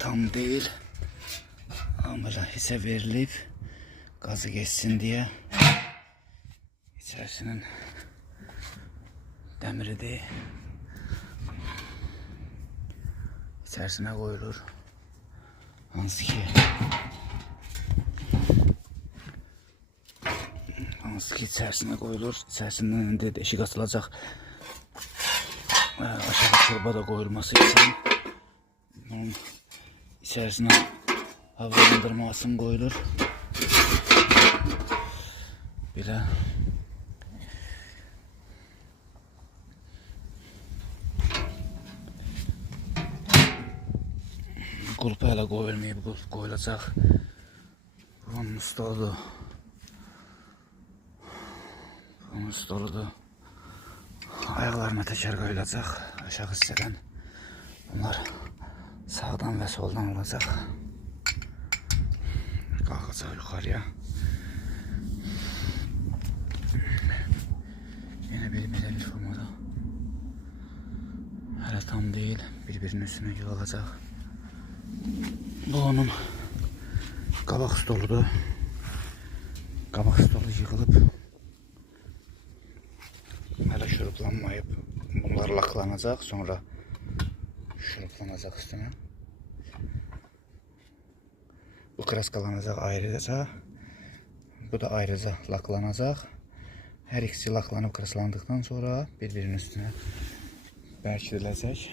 tam değil. Ama hisə verilib gazı geçsin diye içerisinin demiridir. İçerisine koyulur. Hansı ki içerisine koyulur. İçerisinden de deşik atılacaq. Aşağı şurba da koyulması için bunun içerisine havalandırmasını koyulur. Belə qulpa hələ qoyulmayıb, qulp qoyulacaq. Bunun stoludur. Bunun stoludur. Ayaqlarına təkər qoyulacaq. Aşağı hissədən bunlar sağdan və soldan olacaq. Qalxacaq yuxarıya. Yine belə bir formada. Hələ tam değil. Bir-birinin üstüne yığılacaq. Bu onun qabaq stoludur. Qabaq stolu yığılıb. Hələ şuruplanmayıb. Bunlar laklanacaq. Sonra şuruplanacaq üstüne. Bu kraskalanacaq ayrıca. Bu da ayrıca laklanacaq. Hər ikisi laklanıb kraslandıktan sonra bir-birinin üstüne bərkidiləcək.